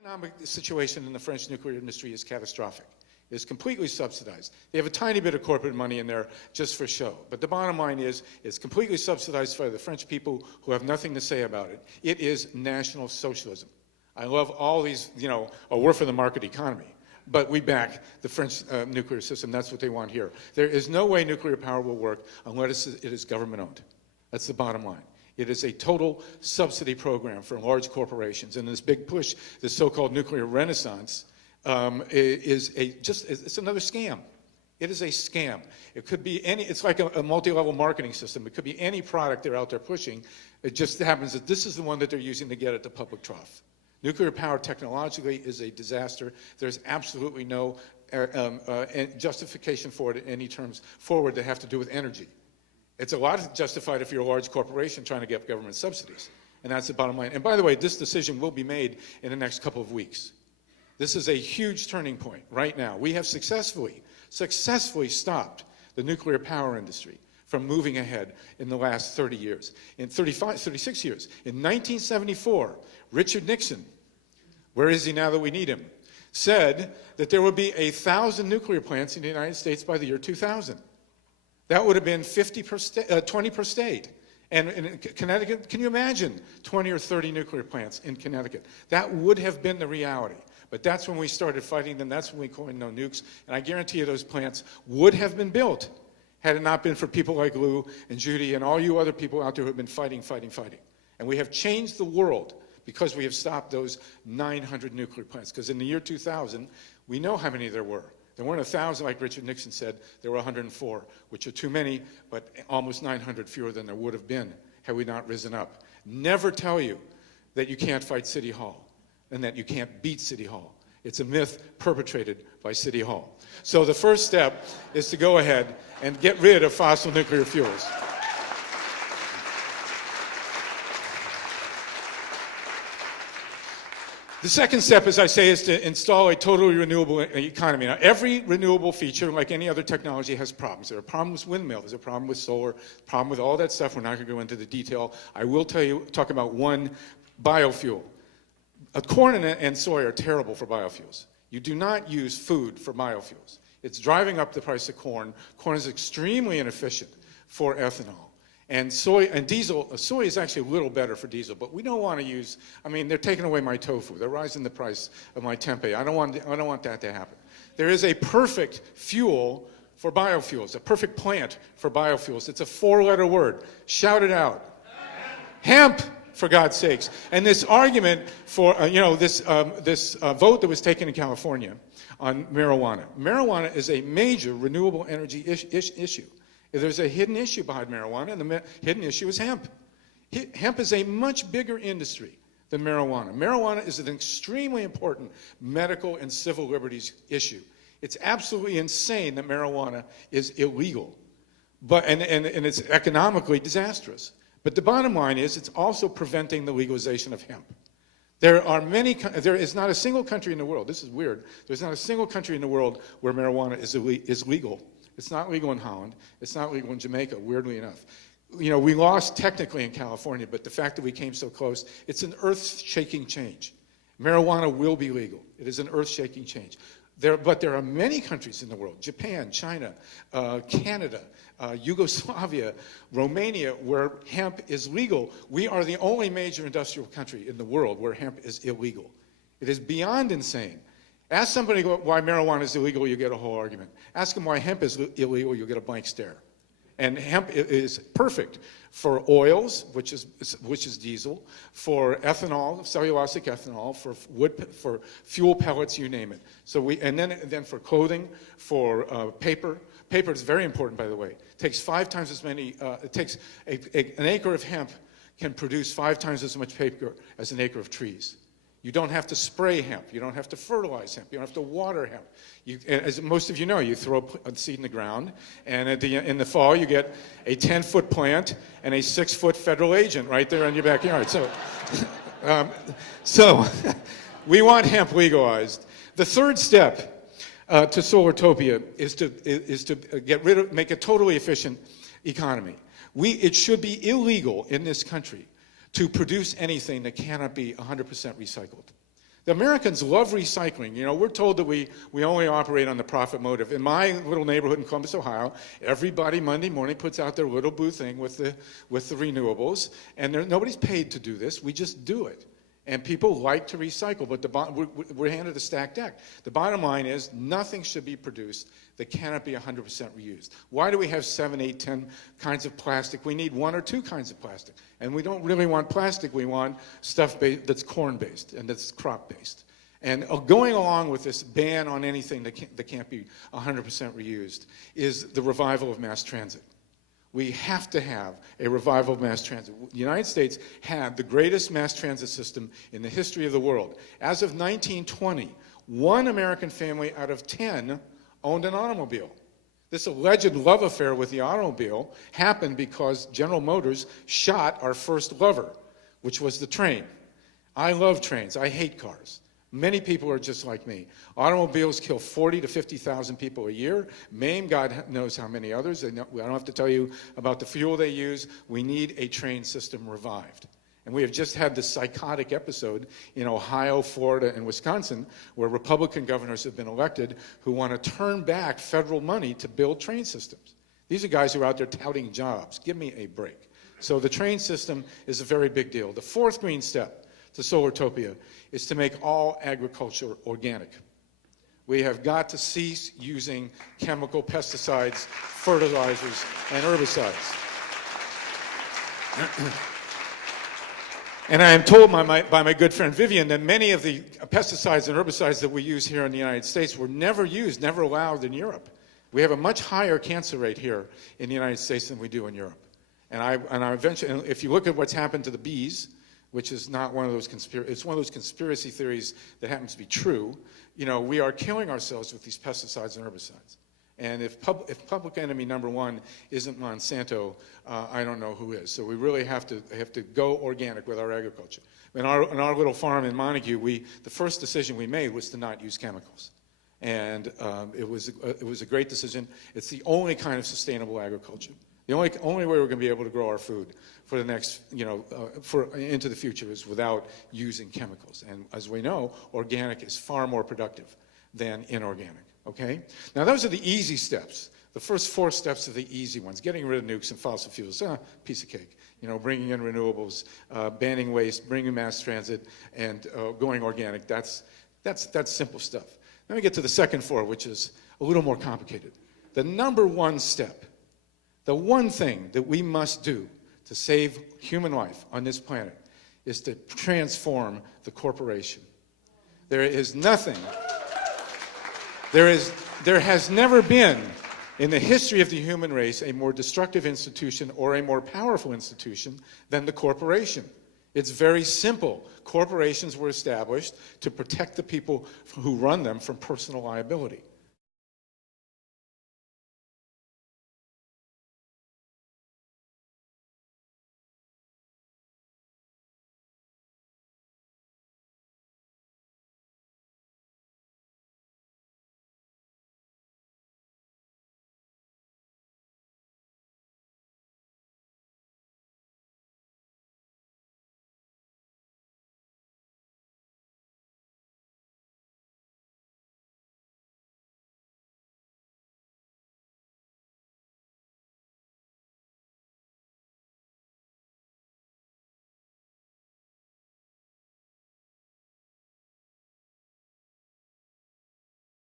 The economic situation in the French nuclear industry is catastrophic. It is completely subsidized. They have a tiny bit of corporate money in there just for show. But the bottom line is, it's completely subsidized by the French people who have nothing to say about it. It is National Socialism. I love all these, we're for the market economy. But we back the French nuclear system. That's what they want here. There is no way nuclear power will work unless it is government-owned. That's the bottom line. It is a total subsidy program for large corporations. And this big push, this so-called nuclear renaissance, it's another scam. It is a scam. It could be it's like a multi-level marketing system. It could be any product they're out there pushing. It just happens that this is the one that they're using to get at the public trough. Nuclear power technologically is a disaster. There's absolutely no justification for it in any terms forward that have to do with energy. It's a lot justified if you're a large corporation trying to get government subsidies. And that's the bottom line. And by the way, this decision will be made in the next couple of weeks. This is a huge turning point right now. We have successfully stopped the nuclear power industry from moving ahead in the last 30 years, in 36 years. In 1974, Richard Nixon, where is he now that we need him, said that there would be 1,000 nuclear plants in the United States by the year 2000. That would have been 20 per state. And in Connecticut, can you imagine 20 or 30 nuclear plants in Connecticut? That would have been the reality. But that's when we started fighting them. That's when we coined no nukes. And I guarantee you those plants would have been built had it not been for people like Lou and Judy and all you other people out there who have been fighting. And we have changed the world because we have stopped those 900 nuclear plants. Because in the year 2000, we know how many there were. There weren't 1,000 like Richard Nixon said. There were 104, which are too many, but almost 900 fewer than there would have been had we not risen up. Never tell you that you can't fight City Hall and that you can't beat City Hall. It's a myth perpetrated by City Hall. So the first step is to go ahead and get rid of fossil nuclear fuels. The second step, as I say, is to install a totally renewable economy. Now, every renewable feature, like any other technology, has problems. There are problems with windmills. There's a problem with solar, problem with all that stuff. We're not going to go into the detail. I will talk about one, biofuel. Corn and soy are terrible for biofuels. You do not use food for biofuels. It's driving up the price of corn. Corn is extremely inefficient for ethanol. And soy and diesel, soy is actually a little better for diesel, but we don't want to use, they're taking away my tofu. They're rising the price of my tempeh. I don't want that to happen. There is a perfect fuel for biofuels, a perfect plant for biofuels. It's a 4-letter word. Shout it out. Hemp, for God's sakes. And this argument for, this vote that was taken in California on marijuana. Marijuana is a major renewable energy issue. There's a hidden issue behind marijuana, and the hidden issue is hemp. Hemp is a much bigger industry than marijuana. Marijuana is an extremely important medical and civil liberties issue. It's absolutely insane that marijuana is illegal, and it's economically disastrous. But the bottom line is it's also preventing the legalization of hemp. There is not a single country in the world, this is weird, there's not a single country in the world where marijuana is legal. It's not legal in Holland. It's not legal in Jamaica, weirdly enough. We lost technically in California, but the fact that we came so close, it's an earth-shaking change. Marijuana will be legal. It is an earth-shaking change. But there are many countries in the world, Japan, China, Canada, Yugoslavia, Romania, where hemp is legal. We are the only major industrial country in the world where hemp is illegal. It is beyond insane. Ask somebody why marijuana is illegal, you get a whole argument. Ask them why hemp is illegal, you'll get a blank stare. And hemp is perfect for oils, which is diesel, for ethanol, cellulosic ethanol, for wood, for fuel pellets, you name it. So and then for clothing, for paper. Paper is very important, by the way. It takes 5 times as many. It takes an acre of hemp can produce 5 times as much paper as an acre of trees. You don't have to spray hemp. You don't have to fertilize hemp. You don't have to water hemp. As most of you know, you throw a seed in the ground, and in the fall you get a 10-foot plant and a 6-foot federal agent right there in your backyard. So we want hemp legalized. The third step to Solartopia is to make a totally efficient economy. It should be illegal in this country to produce anything that cannot be 100% recycled. The Americans love recycling. You know, we're told that we only operate on the profit motive. In my little neighborhood in Columbus, Ohio, everybody Monday morning puts out their little blue thing with the renewables, and nobody's paid to do this. We just do it. And people like to recycle, but we're handed a stacked deck. The bottom line is nothing should be produced that cannot be 100% reused. Why do we have 7, 8, 10 kinds of plastic? We need 1 or 2 kinds of plastic. And we don't really want plastic. We want stuff that's corn-based and that's crop-based. And going along with this ban on anything that can't be 100% reused is the revival of mass transit. We have to have a revival of mass transit. The United States had the greatest mass transit system in the history of the world. As of 1920, 1 American family out of 10 owned an automobile. This alleged love affair with the automobile happened because General Motors shot our first lover, which was the train. I love trains. I hate cars. Many people are just like me. Automobiles kill 40 to 50,000 people a year, maim God knows how many others. I don't have to tell you about the fuel they use. We need a train system revived. And we have just had this psychotic episode in Ohio, Florida, and Wisconsin, where Republican governors have been elected who want to turn back federal money to build train systems. These are guys who are out there touting jobs. Give me a break. So the train system is a very big deal. The 4th green step to Solartopia is to make all agriculture organic. We have got to cease using chemical pesticides, fertilizers, and herbicides. And I am told by my good friend Vivian that many of the pesticides and herbicides that we use here in the United States were never used, never allowed in Europe. We have a much higher cancer rate here in the United States than we do in Europe. And I eventually, if you look at what's happened to the bees, which is not one of those it's one of those conspiracy theories that happens to be true. You know, we are killing ourselves with these pesticides and herbicides. And if public enemy number 1 isn't Monsanto, I don't know who is. So we really have to go organic with our agriculture. In our little farm in Montague, the first decision we made was to not use chemicals. And it was a great decision. It's the only kind of sustainable agriculture. The only way we're going to be able to grow our food for the next, into the future is without using chemicals. And as we know, organic is far more productive than inorganic, okay? Now, those are the easy steps. The first 4 steps are the easy ones. Getting rid of nukes and fossil fuels, piece of cake. You know, bringing in renewables, banning waste, bringing mass transit, and going organic. That's simple stuff. Then we get to the second 4, which is a little more complicated. The number 1 step, the one thing that we must do to save human life on this planet is to transform the corporation. There is nothing, there has never been in the history of the human race a more destructive institution or a more powerful institution than the corporation. It's very simple. Corporations were established to protect the people who run them from personal liability.